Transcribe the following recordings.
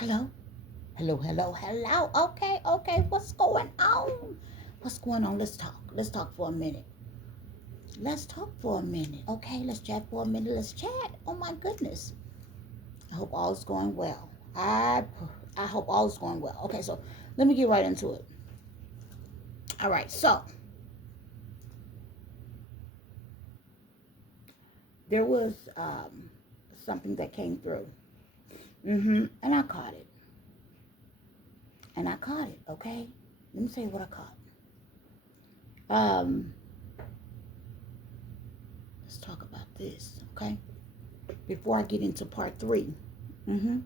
Hello? Hello, hello, hello. Okay, okay. What's going on? What's going on? Let's talk. Let's talk for a minute. Let's talk for a minute. Okay, let's chat for a minute. Let's chat. Oh my goodness. I hope all is going well. I hope all is going well. Okay, so let me get right into it. All right, so there was something that came through. And I caught it. And I caught it, okay? Let me tell you what I caught. Um, let's talk about this, okay? Before I get into part 3. Mm-hmm.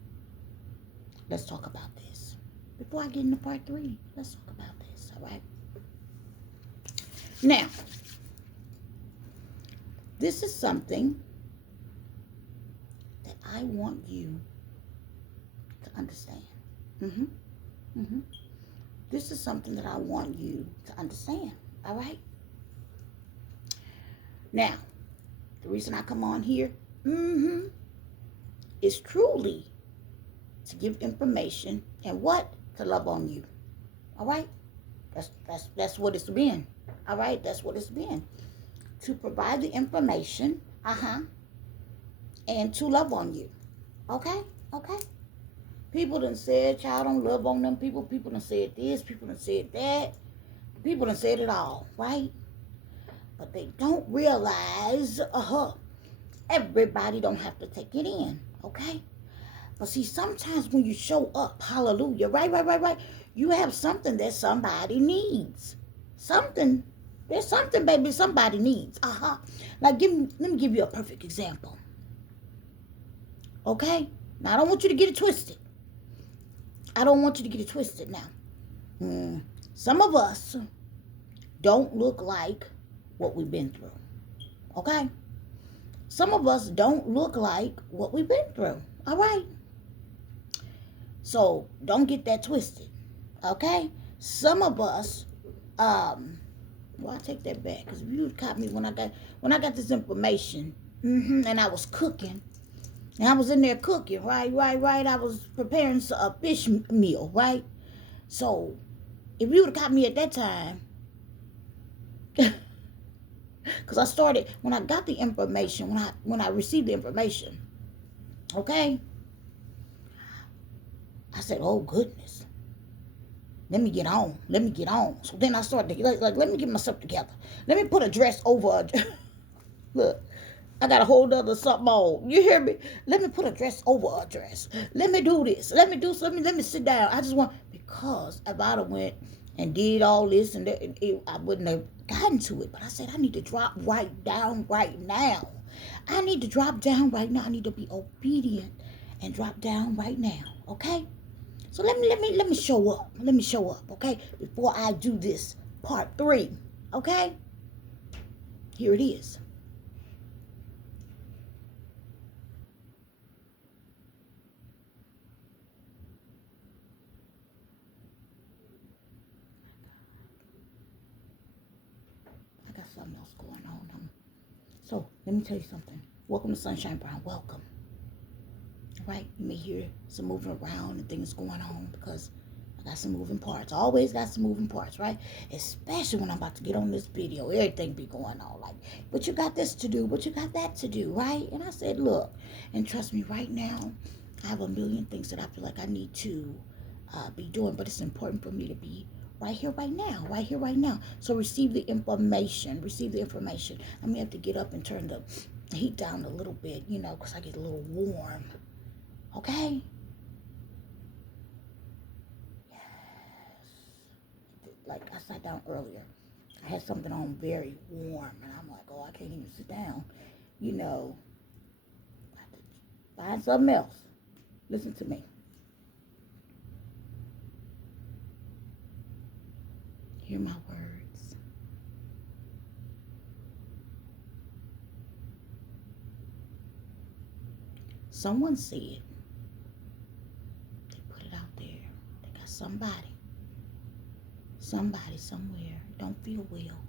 Let's talk about this. Before I get into part 3, let's talk about this, all right? Now, this is something that I want you to understand. Mm-hmm. Mm-hmm. This is something that I want you to understand, all right? Now, the reason I come on here, is truly to give information and what? To love on you, all right? That's what it's been, all right? That's what it's been. To provide the information, and to love on you. Okay? Okay? People done said child don't love on them people. People done said this. People done said that. People done said it all, right? But they don't realize, everybody don't have to take it in, okay? But see, sometimes when you show up, hallelujah, right, you have something that somebody needs. Something, there's something, baby, somebody needs. Like, let me give you a perfect example. Okay? Now, I don't want you to get it twisted. I don't want you to get it twisted now. Some of us don't look like what we've been through. Okay? Some of us don't look like what we've been through. All right? So don't get that twisted. Okay? Some of us, well, I take that back because if you caught me when I got this information, and I was cooking, and I was in there cooking, right. I was preparing a fish meal, right. So if you would have caught me at that time, because I started when I got the information, when I received the information, okay, I said, oh goodness, let me get on. So then I started like let me get myself together. Let me put a dress over. Look, I got a whole other something on. You hear me? Let me put a dress over a dress. Let me do this. Let me do something. Let me sit down. I just want, because if I'd have went and did all this and that, I wouldn't have gotten to it. But I said I need to drop right down right now. I need to drop down right now. I need to be obedient and drop down right now. Okay? So let me show up. Let me show up. Okay? Before I do this part 3. Okay? Here it is. I got something else going on. So let me tell you something. Welcome to Sunshine Brown. Welcome. All right, you may hear some moving around and things going on because I got some moving parts. I always got some moving parts, right? Especially when I'm about to get on this video, everything be going on like, but you got this to do, but you got that to do, right? And I said, look, and trust me, right now, I have a million things that I feel like I need to be doing, but it's important for me to be right here, right here, right now. So receive the information. Receive the information. I'm gonna have to get up and turn the heat down a little bit, because I get a little warm. Okay? Yes. Like I sat down earlier. I had something on very warm, and I'm like, oh, I can't even sit down. You know, I have to find something else. Listen to me. Hear my words. Someone said, they put it out there. They got somebody somewhere don't feel well.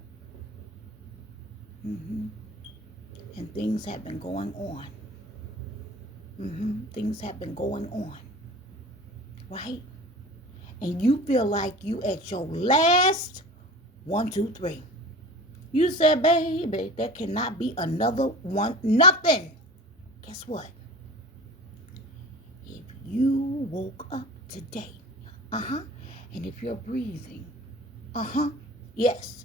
And things have been going on. Things have been going on. right? And you feel like you at your last 1, 2, 3. You said, baby, there cannot be another one, nothing. Guess what? If you woke up today, and if you're breathing, yes,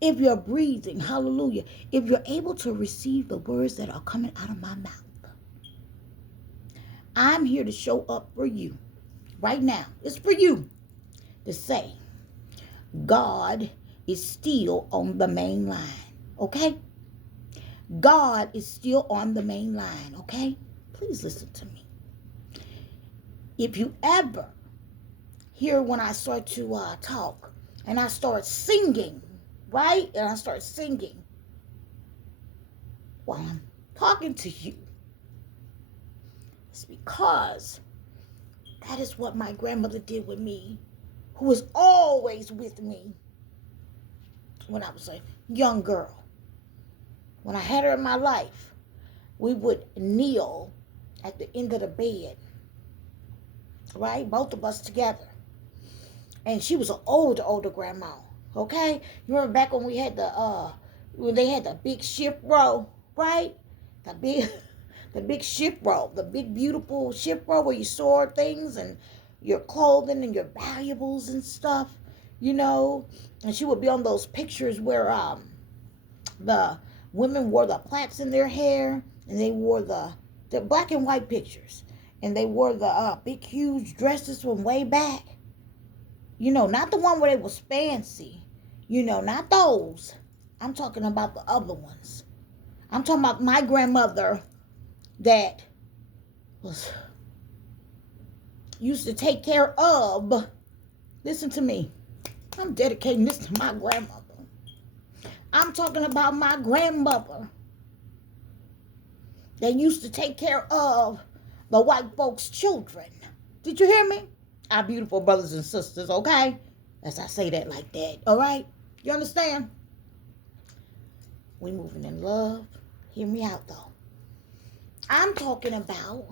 if you're breathing, hallelujah, if you're able to receive the words that are coming out of my mouth, I'm here to show up for you right now. It's for you to say, God is still on the main line, okay? God is still on the main line, okay? Please listen to me. If you ever hear when I start to talk and I start singing, right? And I start singing while I'm talking to you, it's because that is what my grandmother did with me, who was always with me when I was a young girl. When I had her in my life, we would kneel at the end of the bed, right? Both of us together. And she was an older grandma, okay? You remember back when we had when they had the big shift row, right? The big shift row, the big beautiful shift row where you store things and your clothing and your valuables and stuff, And she would be on those pictures where the women wore the plaits in their hair, and they wore the black and white pictures, and they wore the big huge dresses from way back. Not the one where they was fancy. Not those. I'm talking about the other ones. I'm talking about my grandmother that was used to take care of. Listen to me. I'm dedicating this to my grandmother. I'm talking about my grandmother that used to take care of the white folks' children. Did you hear me? Our beautiful brothers and sisters, okay? As I say that like that, all right? You understand? We moving in love. Hear me out, though. I'm talking about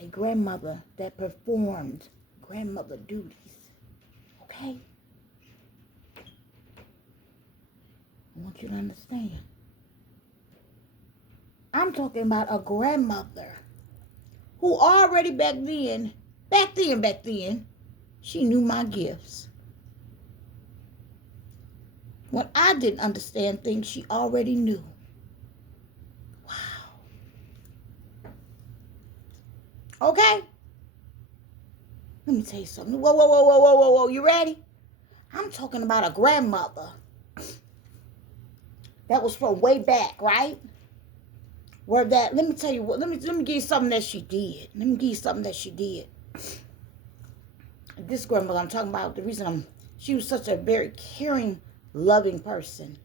a grandmother that performed grandmother duties, okay? I want you to understand. I'm talking about a grandmother who already back then, she knew my gifts. When I didn't understand things, she already knew. Wow. Okay? Let me tell you something. Whoa. You ready? I'm talking about a grandmother that was from way back, right? Let me tell you what, let me give you something that she did. This grandmother I'm talking about, the reason she was such a very caring, loving person.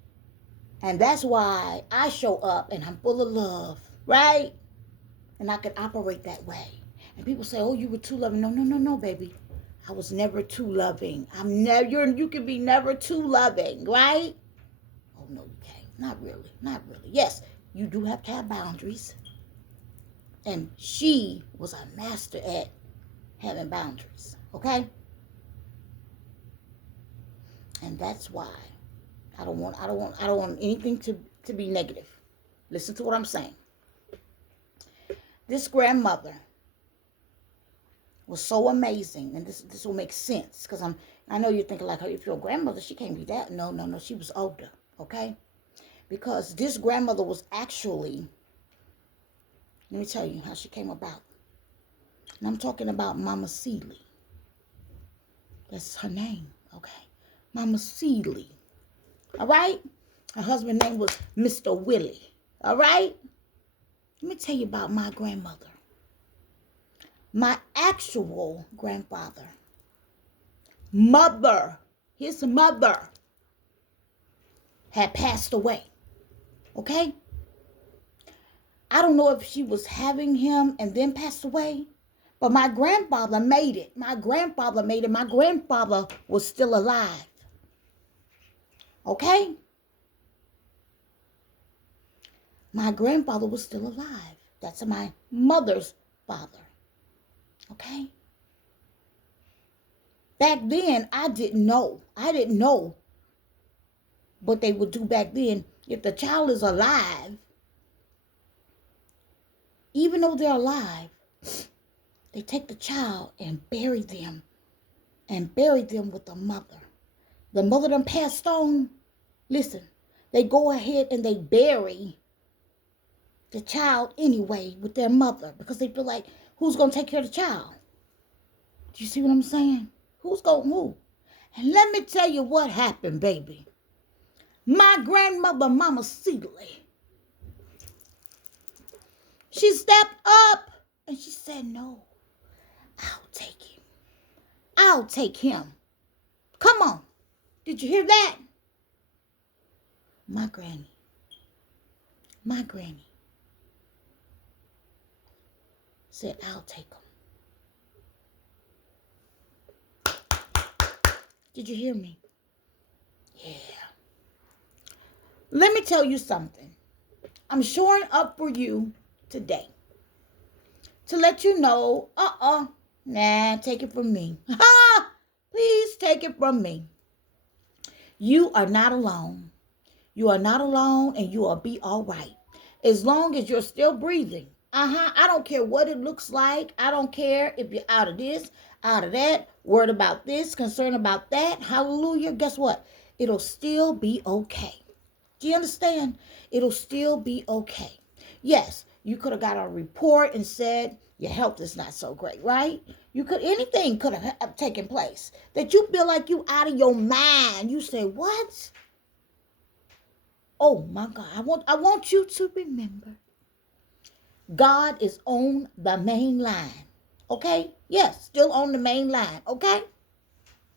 And that's why I show up and I'm full of love, right? And I can operate that way. And people say, oh, you were too loving. No, baby. I was never too loving. You can be never too loving, right? Oh, no, you can't. Not really. Yes, you do have to have boundaries. And she was a master at having boundaries, okay? And that's why I don't want anything to be negative. Listen to what I'm saying. This grandmother was so amazing, and this will make sense because I know you're thinking like, if your grandmother, she can't be that. No, she was older, okay? Because this grandmother was actually, let me tell you how she came about. And I'm talking about Mama Seeley. That's her name, okay? Mama Seeley. All right? Her husband's name was Mr. Willie. All right? Let me tell you about my grandmother. My actual grandfather. His mother had passed away. Okay? I don't know if she was having him and then passed away, but my grandfather made it. My grandfather was still alive. Okay? My grandfather was still alive. That's my mother's father. Okay? Back then, I didn't know. I didn't know what they would do back then. If the child is alive, even though they're alive, they take the child and bury them with the mother. The mother done passed on. Listen, they go ahead and they bury the child anyway with their mother because they feel like, who's going to take care of the child? Do you see what I'm saying? Who's going to move? And let me tell you what happened, baby. My grandmother, Mama Seeley, she stepped up and she said, no, I'll take him. I'll take him. Come on. Did you hear that? My granny said, I'll take him. Did you hear me? Yeah. Let me tell you something. I'm showing up for you today to let you know, take it from me. Please take it from me. You are not alone. You are not alone, and you will be all right. As long as you're still breathing. I don't care what it looks like. I don't care if you're out of this, out of that, worried about this, concerned about that. Hallelujah. Guess what? It'll still be okay. Do you understand? It'll still be okay. Yes, you could have got a report and said your health is not so great, right? Anything could have taken place that you feel like you out of your mind. You say, what? Oh my God, I want you to remember, God is on the main line. Okay? Yes, still on the main line. Okay?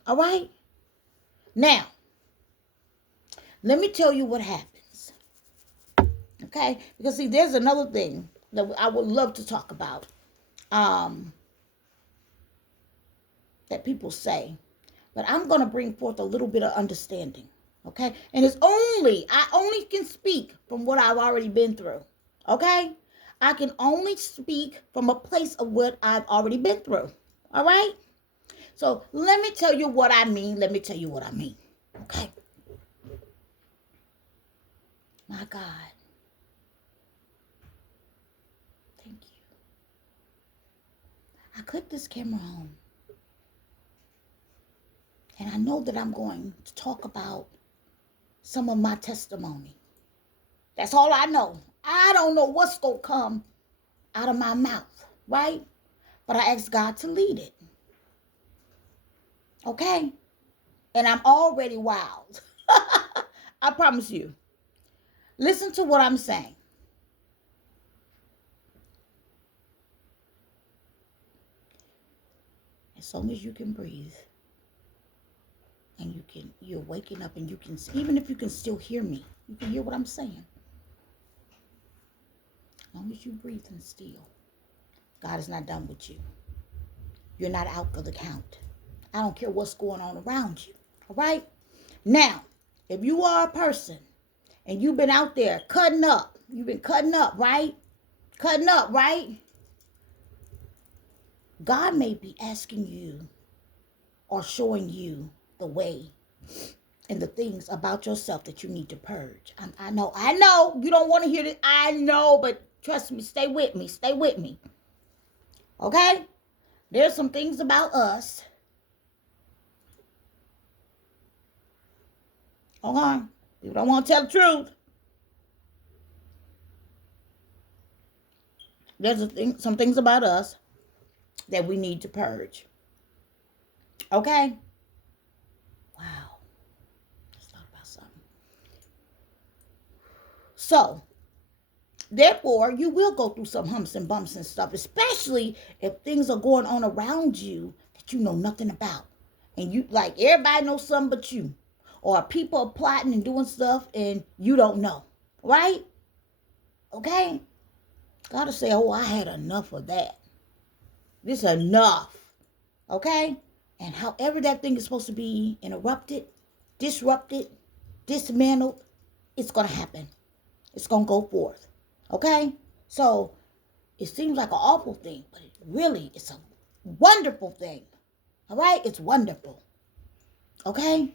All right? Now, let me tell you what happens. Okay? Because see, there's another thing that I would love to talk about. That people say. But I'm going to bring forth a little bit of understanding. Okay? And I only can speak from what I've already been through. Okay? I can only speak from a place of what I've already been through. All right? So let me tell you what I mean. Okay? My God. Thank you. I clicked this camera on. And I know that I'm going to talk about some of my testimony. That's all I know. I don't know what's going to come out of my mouth, right? But I asked God to lead it. Okay? And I'm already wild. I promise you. Listen to what I'm saying. As long as you can breathe and you're waking up and you can, even if you can still hear me, you can hear what I'm saying. As long as you breathe and still, God is not done with you. You're not out for the count. I don't care what's going on around you. All right? Now, if you are a person and you've been out there cutting up, you've been cutting up, right? Cutting up, right? God may be asking you or showing you the way and the things about yourself that you need to purge. I know. You don't want to hear this. I know, but trust me, stay with me. Okay? There's some things about us. Okay? You don't want to tell the truth. There's some things about us that we need to purge. Okay? Wow. Let's talk about something. So, therefore, you will go through some humps and bumps and stuff, especially if things are going on around you that you know nothing about. And you, like, everybody knows something but you. Or people are plotting and doing stuff and you don't know. Right? Okay? Gotta say, oh, I had enough of that. This is enough. Okay? And however that thing is supposed to be interrupted, disrupted, dismantled, it's going to happen. It's going to go forth. Okay? So, It seems like an awful thing, but it really it's a wonderful thing. All right? It's wonderful. Okay?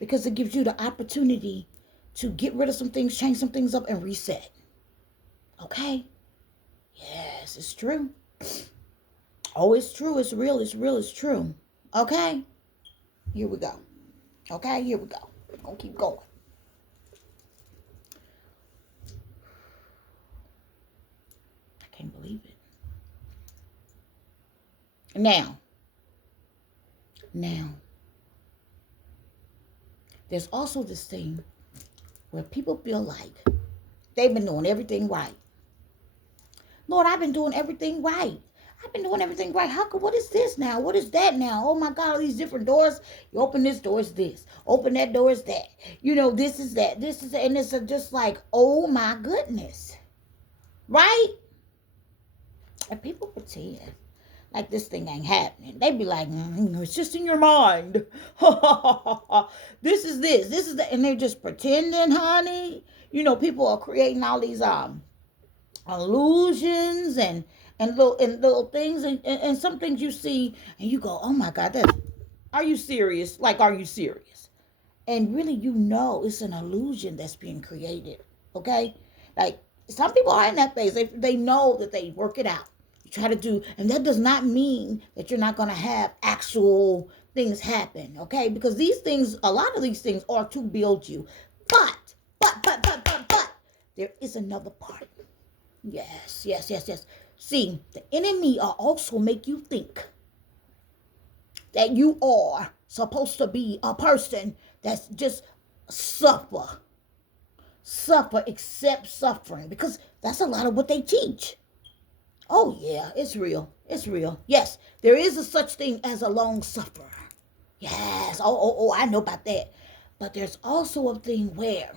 Because it gives you the opportunity to get rid of some things, change some things up, and reset. Okay? Yes, it's true. Oh, it's true. It's real. It's real. It's true. Okay? Here we go. Okay? Here we go. We're going to keep going. I can't believe it. Now, there's also this thing where people feel like they've been doing everything right. Lord, I've been doing everything right. I've been doing everything right. What is this now? What is that now? Oh my God, all these different doors. You open this door, is this. Open that door, is that. You know, this is that. This is that. And it's just like, oh my goodness. Right? And people pretend like this thing ain't happening. They be like, it's just in your mind. This is this. This is that. And they're just pretending, honey. You know, people are creating all these illusions and little things and some things you see and you go, oh my God, are you serious? Like, are you serious? And really, you know, it's an illusion that's being created. Okay? Like, some people are in that phase. They know that they work it out. You try to do, and that does not mean that you're not going to have actual things happen. Okay? Because these things, a lot of these things are to build you. But, there is another part. Yes. See, the enemy will also make you think that you are supposed to be a person that's just suffer, accept suffering, because that's a lot of what they teach. Oh yeah, it's real. It's real. Yes, there is a such thing as a long sufferer. Yes. Oh, I know about that. But there's also a thing where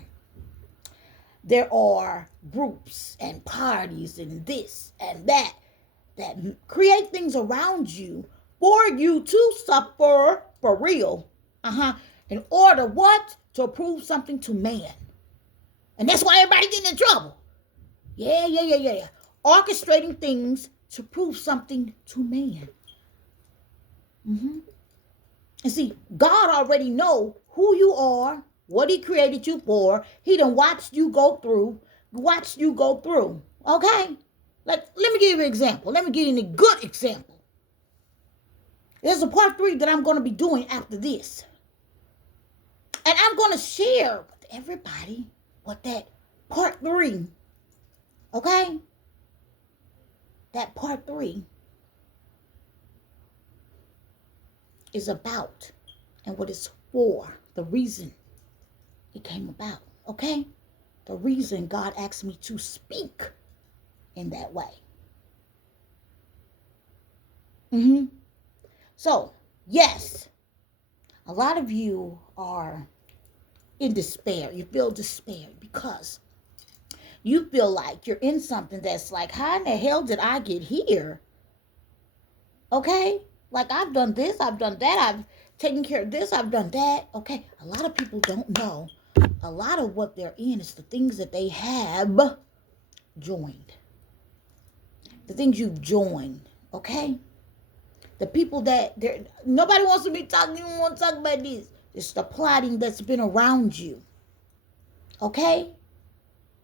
there are groups and parties and this and that create things around you for you to suffer for real. In order what? To prove something to man. And that's why everybody getting in trouble. Yeah. Orchestrating things to prove something to man. And see, God already know who you are, what he created you for. He done watched you go through. Okay? Like, let me give you an example. Let me give you a good example. There's a part 3 that I'm going to be doing after this. And I'm going to share with everybody what that part 3, okay? That part 3 is about and what it's for, the reason it came about, okay? The reason God asked me to speak in that way. So, yes, a lot of you are in despair. You feel despair because you feel like you're in something that's like, how in the hell did I get here? Okay? Like, I've done this, I've done that, I've taken care of this, I've done that. Okay? A lot of people don't know. A lot of what they're in is the things that they have joined. The things you've joined. Okay? The people that nobody wants to be talking, you don't want to talk about this. It's the plotting that's been around you. Okay?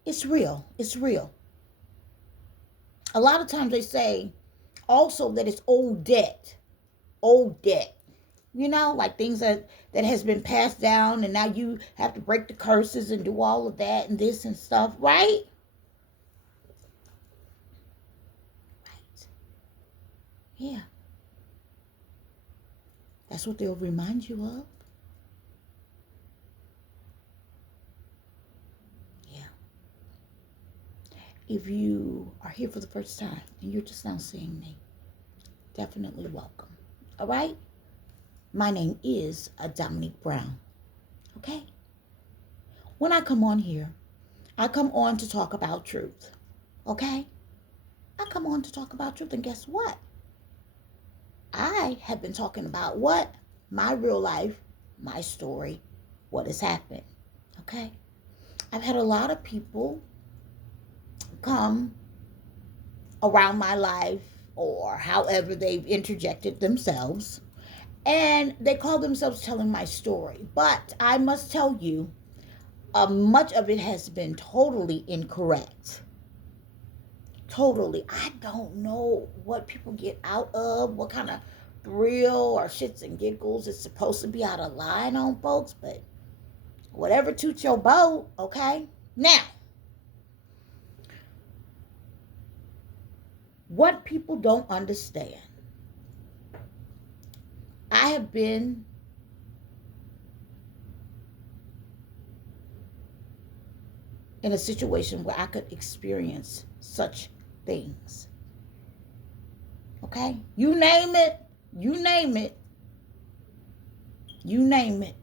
It's real. It's real. A lot of times they say also that it's old debt. Old debt. You know, like things that has been passed down and now you have to break the curses and do all of that and this and stuff, right? Right. Yeah. That's what they'll remind you of. Yeah. If you are here for the first time and you're just now seeing me, definitely welcome. All right? My name is Dominique Brown. Okay? When I come on here, I come on to talk about truth. Okay? I come on to talk about truth, and guess what? I have been talking about what? My real life, my story, what has happened. Okay? I've had a lot of people come around my life or however they've interjected themselves. And they call themselves telling my story. But I must tell you, much of it has been totally incorrect. Totally. I don't know what people get out of, what kind of thrill or shits and giggles is supposed to be out of line on folks, but whatever toots your boat, okay? Now, what people don't understand, I have been in a situation where I could experience such things. Okay? You name it, you name it, you name it.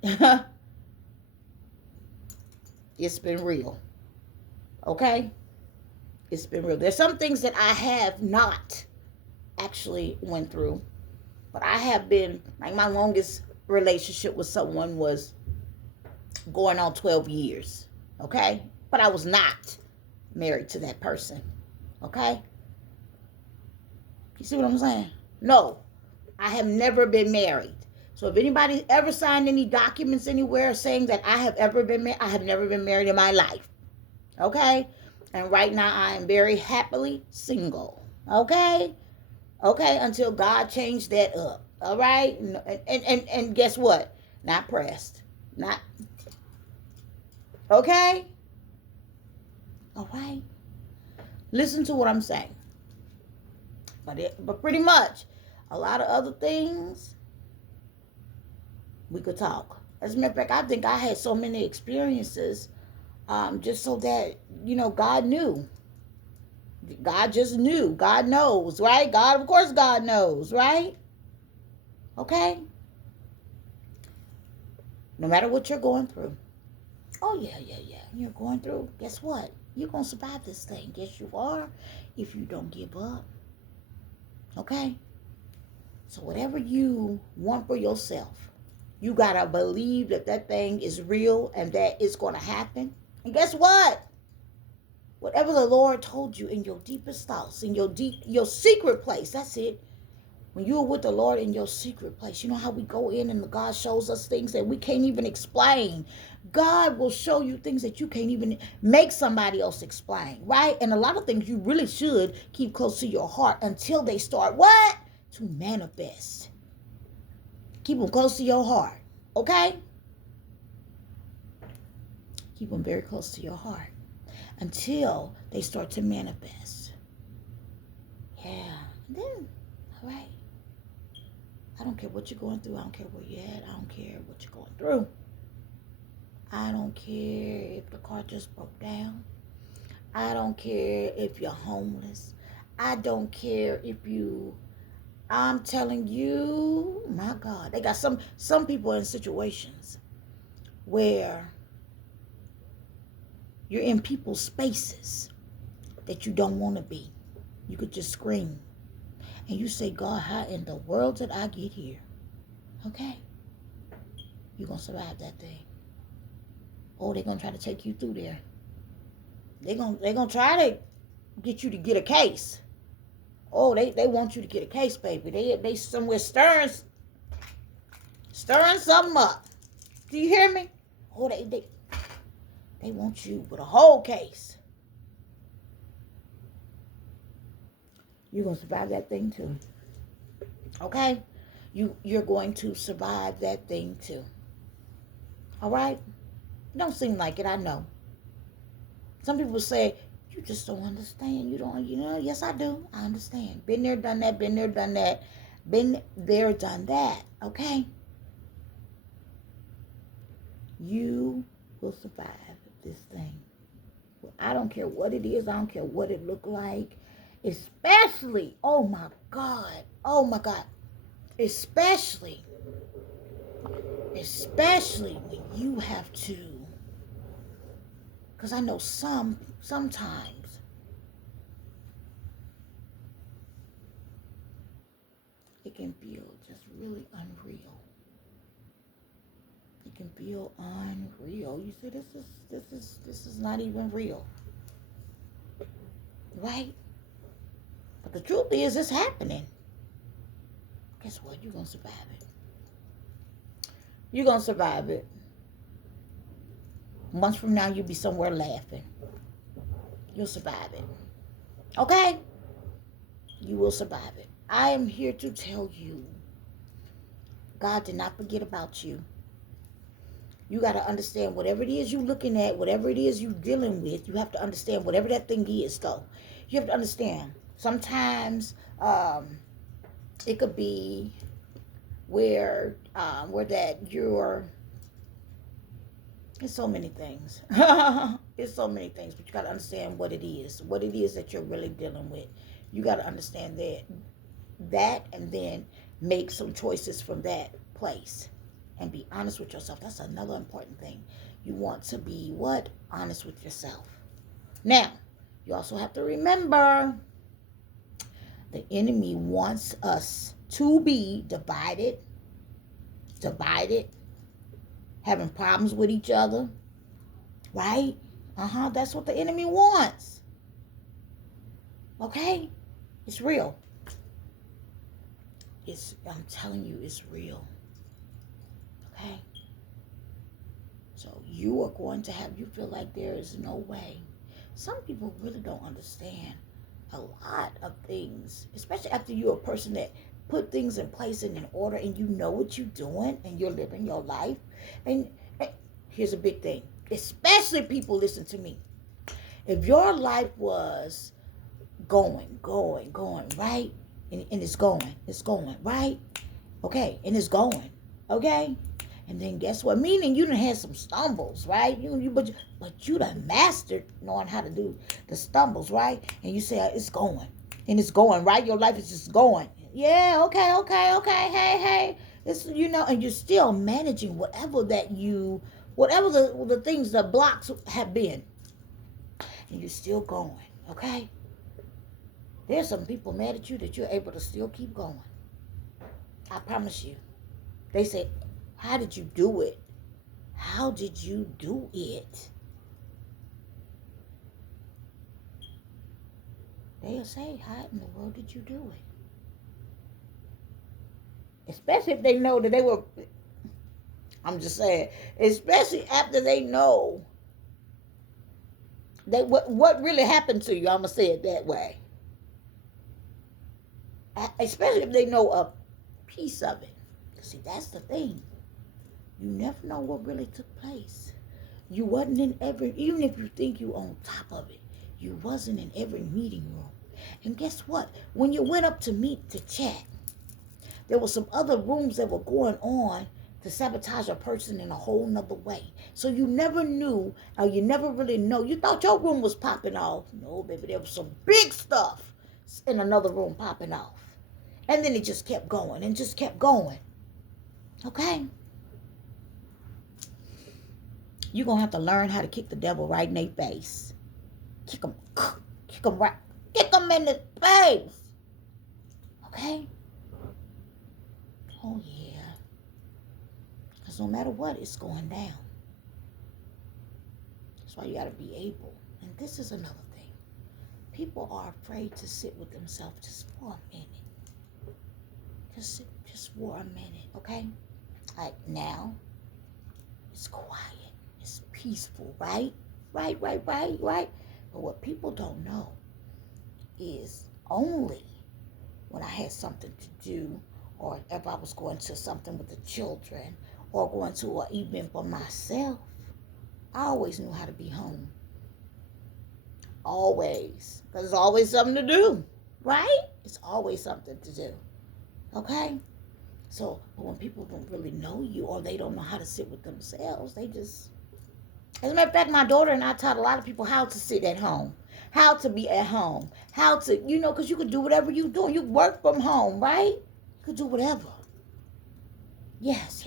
It's been real. Okay? It's been real. There's some things that I have not actually went through, but I have been, like my longest relationship with someone was going on 12 years. Okay? But I was not married to that person. Okay? You see what I'm saying? No, I have never been married. So if anybody ever signed any documents anywhere saying that I have ever been married, I have never been married in my life. Okay? And right now I am very happily single. Okay? Okay, until God changed that up. All right? And guess what? Not pressed. Not. Okay? All right? Listen to what I'm saying. But pretty much, a lot of other things, we could talk. As a matter of fact, I think I had so many experiences just so that, God knew. God just knew. God knows, right? God, of course, God knows, right? Okay? No matter what you're going through. Oh, yeah. You're going through. Guess what? You're going to survive this thing. Yes, you are. If you don't give up. Okay? So whatever you want for yourself, you got to believe that that thing is real and that it's going to happen. And guess what? Whatever the Lord told you in your deepest thoughts, in your secret place, that's it. When you're with the Lord in your secret place, you know how we go in and God shows us things that we can't even explain. God will show you things that you can't even make somebody else explain, right? And a lot of things you really should keep close to your heart until they start what? To manifest. Keep them close to your heart, okay? Keep them very close to your heart until they start to manifest. Yeah. And then, all right. I don't care what you're going through. I don't care where you're at. I don't care what you're going through. I don't care if the car just broke down. I don't care if you're homeless. I don't care if I'm telling you, my God, they got some people in situations where you're in people's spaces that you don't want to be. You could just scream. And you say, God, how in the world did I get here? Okay? You're going to survive that thing. Oh, they're going to try to take you through there. They're gonna try to get you to get a case. Oh, they want you to get a case, baby. They somewhere stirring something up. Do you hear me? Oh, they want you with a whole case. You're gonna survive that thing too. Okay? You're going to survive that thing too. All right? It don't seem like it, I know. Some people say, you just don't understand. Yes, I do. I understand. Been there, done that, been there, done that. Been there, done that. Okay? You will survive this thing. I don't care what it is. I don't care what it look like. Especially, oh my God. Especially when you have to. Because I know sometimes it can feel just really unreal. It can feel unreal. You say this is not even real. Right? But the truth is, it's happening. Guess what? You're going to survive it. You're going to survive it. Months from now, you'll be somewhere laughing. You'll survive it. Okay? You will survive it. I am here to tell you, God did not forget about you. You got to understand whatever it is you're looking at, whatever it is you're dealing with, you have to understand whatever that thing is, though. You have to understand. Sometimes it could be where that you're... It's so many things. It's so many things, but you got to understand what it is that you're really dealing with. You got to understand that, and then make some choices from that place, and be honest with yourself. That's another important thing. You want to be what? Honest with yourself. Now, you also have to remember, the enemy wants us to be divided, having problems with each other, right? That's what the enemy wants. Okay? It's real. I'm telling you, it's real. Okay? So you are going to you feel like there is no way. Some people really don't understand a lot of things, especially after you're a person that put things in place and in order, and you know what you're doing, and you're living your life. And here's a big thing, especially people, listen to me. If your life was going, right? And it's going, right? Okay, and it's going, okay? And then guess what? Meaning you done had some stumbles, right? But you done mastered knowing how to do the stumbles, right? And you say it's going, and it's going, right? Your life is just going. Yeah, okay. Hey. It's, and you're still managing whatever the things, the blocks have been. And you're still going, okay? There's some people mad at you that you're able to still keep going. I promise you. They say, how did you do it? How did you do it? They'll say, how in the world did you do it? Especially if they know that they were, I'm just saying, especially after they know that what really happened to you. I'm going to say it that way. Especially if they know a piece of it. See, that's the thing. You never know what really took place. You wasn't in even if you think you on top of it, you wasn't in every meeting room. And guess what? When you went up to meet to chat, there were some other rooms that were going on to sabotage a person in a whole nother way. So you never knew, or you never really know. You thought your room was popping off. No, baby, there was some big stuff in another room popping off. And then it just kept going and just kept going. Okay? You're going to have to learn how to kick the devil right in their face. Kick them right. Kick them in the face. Okay? Oh, yeah. Because no matter what, it's going down. That's why you got to be able. And this is another thing. People are afraid to sit with themselves just for a minute. Just for a minute, okay? Like now, it's quiet. It's peaceful, right? Right. But what people don't know is only when I had something to do, or if I was going to something with the children, or going to an event for myself, I always knew how to be home. Always. Because there's always something to do, right? It's always something to do, okay? So when people don't really know you, or they don't know how to sit with themselves, they just... As a matter of fact, my daughter and I taught a lot of people how to sit at home, how to be at home, how to, because you could do whatever you do. You work from home, right? You could do whatever. Yes.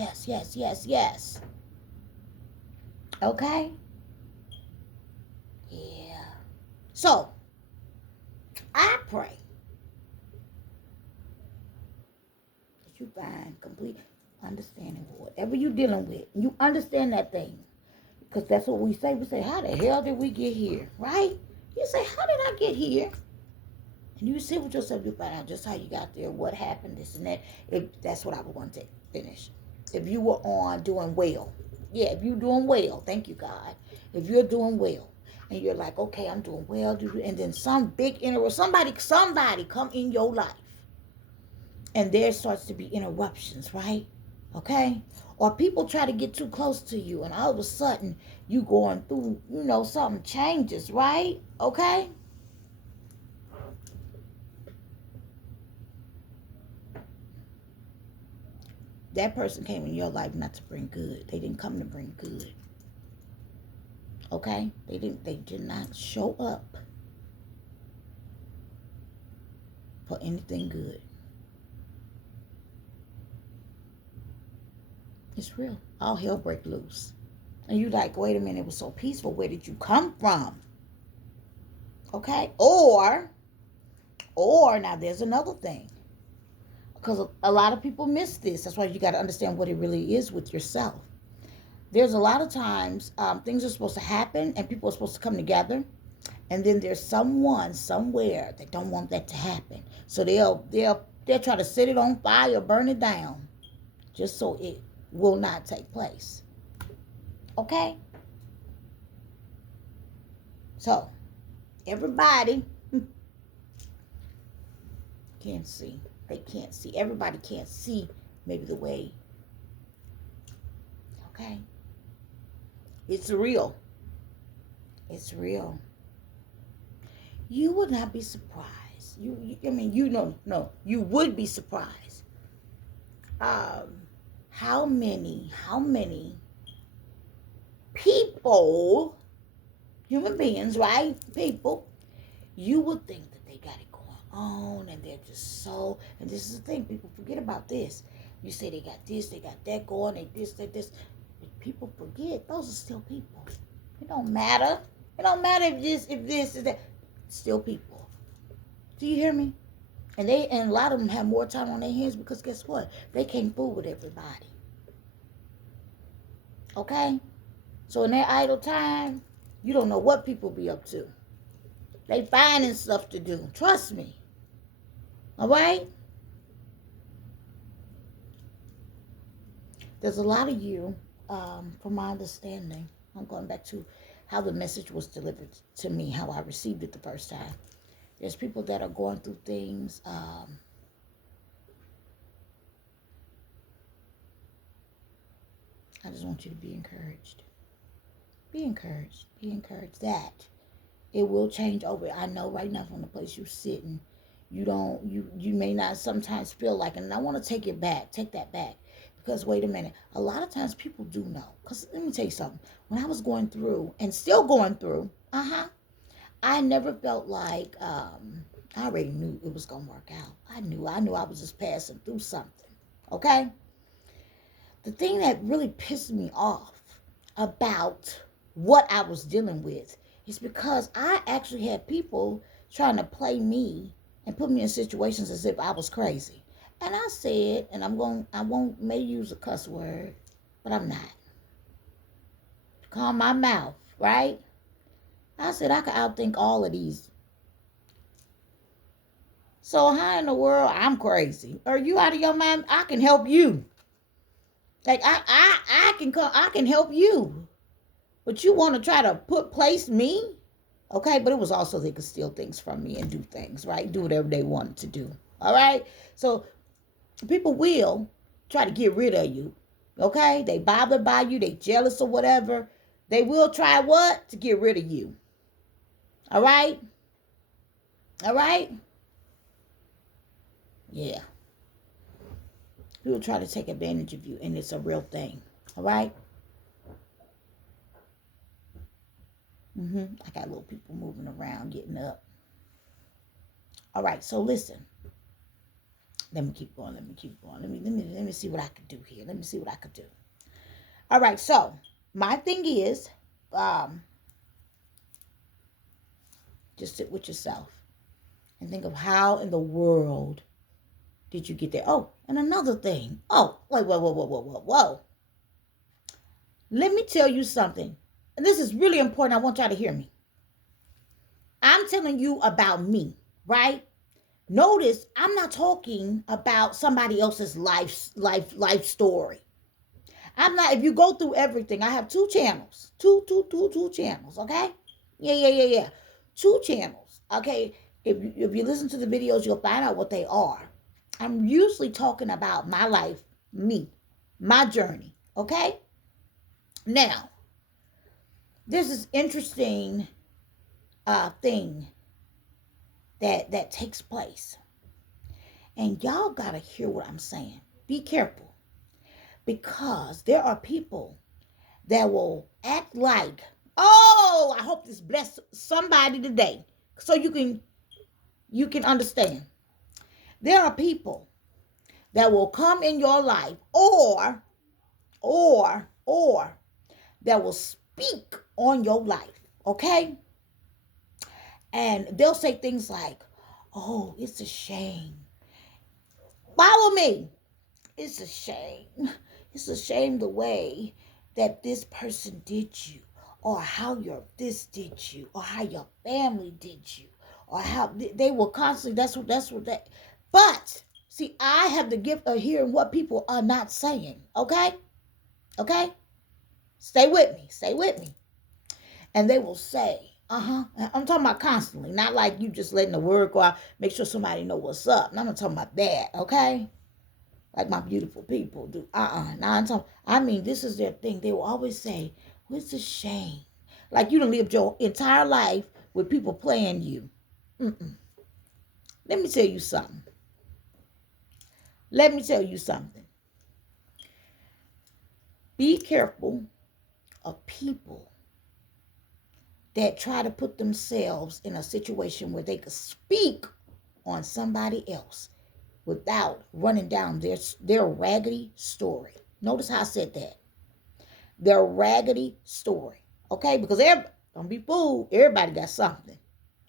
Okay? Yeah. So, I pray that you find complete understanding for whatever you're dealing with. You understand that thing. Because that's what we say. We say, how the hell did we get here? Right? You say, how did I get here? And you sit with yourself, you find out just how you got there, what happened, this and that. If that's what I was going to finish. If you were on doing well, yeah, if you're doing well, thank you, God. If you're doing well, and you're like, okay, I'm doing well, and then some big somebody come in your life, and there starts to be interruptions, right? Okay, or people try to get too close to you, and all of a sudden you going through, something changes, right? Okay. That person came in your life not to bring good. They didn't come to bring good. Okay? They did not show up for anything good. It's real. All hell break loose. And you like, wait a minute, it was so peaceful. Where did you come from? Okay? Or now there's another thing. Because a lot of people miss this. That's why you got to understand what it really is with yourself. There's a lot of times things are supposed to happen and people are supposed to come together, and then there's someone somewhere that don't want that to happen, so they'll try to set it on fire, burn it down, just so it will not take place. Okay, so everybody can't see. They can't see. Everybody can't see maybe the way. Okay. It's real. It's real. You would not be surprised. You would be surprised. How many people, human beings, right? People, you would think that they got it going on, and they're just so. And this is the thing, people forget about this. You say they got this, they got that going, they this. People forget those are still people. It don't matter. It don't matter if this is that. Still people. Do you hear me? And a lot of them have more time on their hands because guess what? They can't fool with everybody. Okay? So in their idle time, you don't know what people be up to. They finding stuff to do. Trust me. All right? There's a lot of you, from my understanding, I'm going back to how the message was delivered to me, how I received it the first time. There's people that are going through things. I just want you to be encouraged. Be encouraged. Be encouraged that it will change over. I know right now from the place you're sitting, you may not sometimes feel like, and I want to take that back. Because wait a minute, a lot of times people do know. Because let me tell you something. When I was going through, and still going through, I never felt like, I already knew it was going to work out. I knew I was just passing through something. Okay? The thing that really pissed me off about what I was dealing with is because I actually had people trying to play me and put me in situations as if I was crazy. And I said, and I may use a cuss word, but I'm not. Calm my mouth, right? I said I could outthink all of these. So how in the world I'm crazy? Are you out of your mind? I can help you. Like I can help you. But you want to try to place me? Okay, but it was also they could steal things from me and do things, right? Do whatever they wanted to do. All right? So people will try to get rid of you. Okay? They bothered by you, they jealous or whatever. They will try what? To get rid of you. All right? All right? Yeah. People try to take advantage of you, and it's a real thing. All right? I got little people moving around, getting up. All right, so listen. Let me keep going. Let me see what I can do here. Let me see what I could do. All right, so my thing is, just sit with yourself and think of how in the world did you get there. Oh, and another thing. Oh, whoa. Let me tell you something. And this is really important. I want y'all to hear me. I'm telling you about me, right? Notice I'm not talking about somebody else's life story. I'm not. If you go through everything, I have two channels, two channels. Okay, yeah. Two channels. Okay, if you listen to the videos, you'll find out what they are. I'm usually talking about my life, me, my journey. Okay, now there's this interesting thing that takes place, and y'all gotta hear what I'm saying. Be careful, because there are people that will act like, oh, I hope this bless somebody today, so you can understand. There are people that will come in your life, or that will speak on your life, okay? And they'll say things like, oh, it's a shame. Follow me. It's a shame. It's a shame the way that this person did you, or how your this did you, or how your family did you, or how they will constantly. That's what that. But see, I have the gift of hearing what people are not saying. Okay. Stay with me. Stay with me. And they will say, I'm talking about constantly, not like you just letting the word go out, make sure somebody know what's up. I'm not talking about that, okay? Like my beautiful people do. Now I mean, this is their thing. They will always say, well, it's a shame. Like you done lived your entire life with people playing you. Mm-mm. Let me tell you something. Let me tell you something. Be careful of people that try to put themselves in a situation where they could speak on somebody else without running down their raggedy story. Notice how I said that. Their raggedy story. Okay? Because don't be fooled. Everybody got something.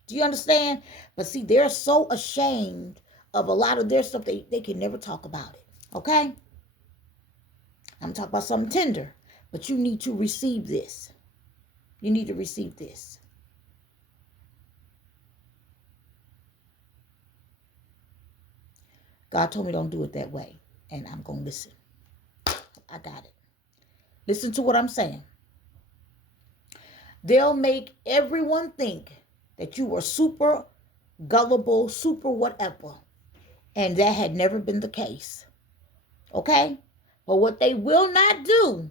Do you understand? But see, they're so ashamed of a lot of their stuff, they can never talk about it. Okay? I'm talking about something tender. But you need to receive this. You need to receive this. God told me don't do it that way. And I'm going to listen. I got it. Listen to what I'm saying. They'll make everyone think that you were super gullible, super whatever. And that had never been the case. Okay? But what they will not do,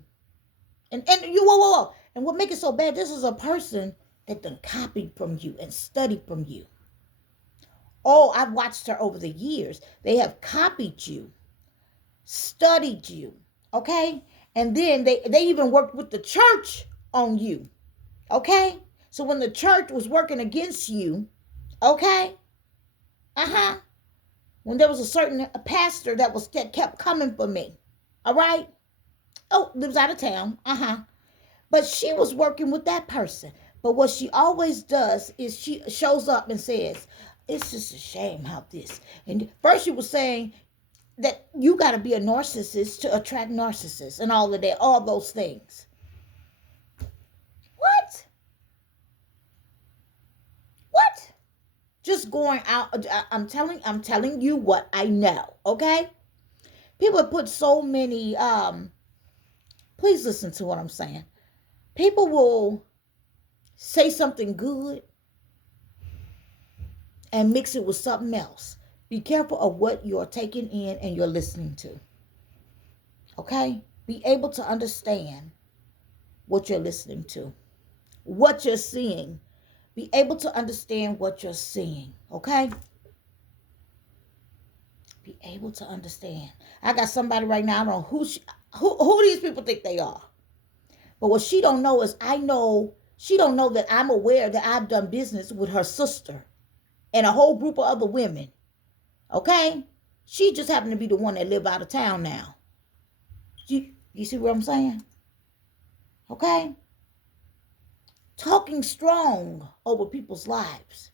and you, whoa. And what makes it so bad, this is a person that done copied from you and studied from you. Oh, I've watched her over the years. They have copied you, studied you, okay? And then they even worked with the church on you, okay? So when the church was working against you, okay? When there was a certain pastor that kept coming for me, all right? Oh, lives out of town, But she was working with that person. But what she always does is she shows up and says, it's just a shame how this. And first she was saying that you got to be a narcissist to attract narcissists and all of that, all those things. What? What? Just going out. I'm telling you what I know. Okay. People put so many. Please listen to what I'm saying. People will say something good and mix it with something else. Be careful of what you're taking in and you're listening to. Okay? Be able to understand what you're listening to, what you're seeing. Be able to understand what you're seeing. Okay? Be able to understand. I got somebody right now, I don't know who these people think they are. But what she don't know is she don't know that I'm aware that I've done business with her sister and a whole group of other women. Okay? She just happened to be the one that live out of town now. You see what I'm saying? Okay? Talking strong over people's lives.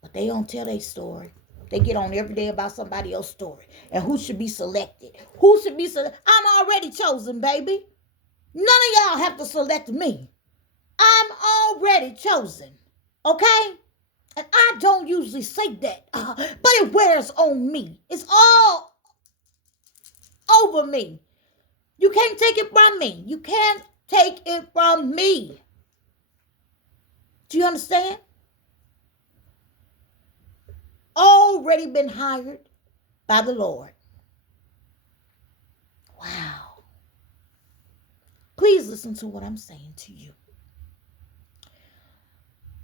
But they don't tell their story. They get on every day about somebody else's story. And who should be selected. Who should be selected? I'm already chosen, baby. None of y'all have to select me. I'm already chosen. Okay? And I don't usually say that, but it wears on me. It's all over me. You can't take it from me. You can't take it from me. Do you understand? Already been hired by the Lord. Wow. Please listen to what I'm saying to you.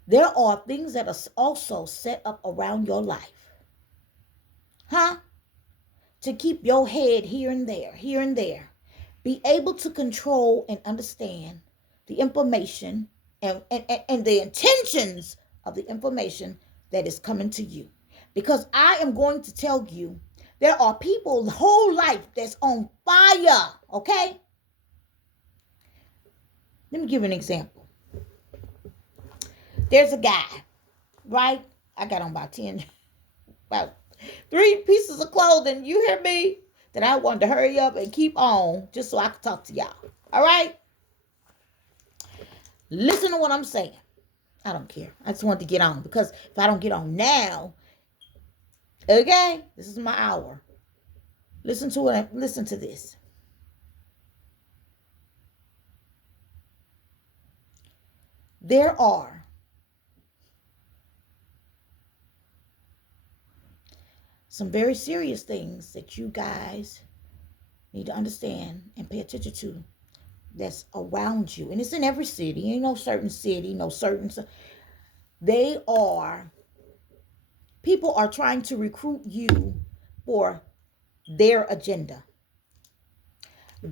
There are things that are also set up around your life. Huh? To keep your head here and there, here and there. Be able to control and understand the information and the intentions of the information that is coming to you. Because I am going to tell you, there are people whole life that's on fire, okay? Let me give you an example. There's a guy, right? I got on about 3 pieces of clothing, you hear me? That I wanted to hurry up and keep on just so I could talk to y'all. All right? Listen to what I'm saying. I don't care. I just want to get on because if I don't get on now, okay, this is my hour. Listen to this. There are some very serious things that you guys need to understand and pay attention to that's around you. And it's in every city. Ain't no certain city, no certain. People are trying to recruit you for their agenda.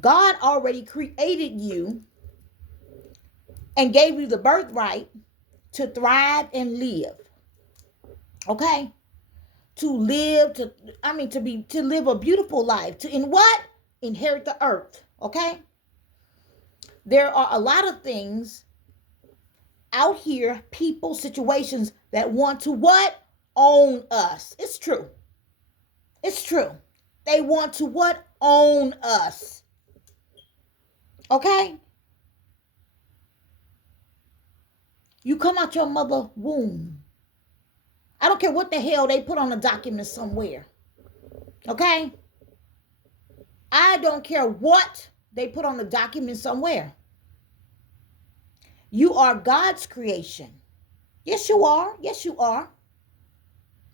God already created you and gave you the birthright to thrive and live. Okay? To live, to live a beautiful life. To in what? Inherit the earth. Okay? There are a lot of things out here, people, situations that want to what? Own us. It's true. It's true. They want to what? Own us. Okay? You come out your mother womb. I don't care what the hell they put on a document somewhere. Okay? I don't care what they put on a document somewhere. You are God's creation. Yes, you are. Yes, you are.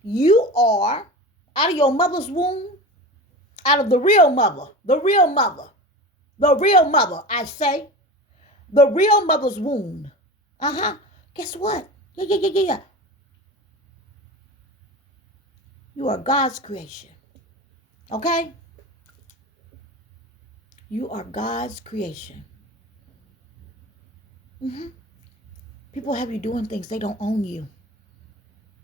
You are out of your mother's womb, out of the real mother, I say, the real mother's womb. Guess what? Yeah. You are God's creation. Okay? You are God's creation. People have you doing things, they don't own you.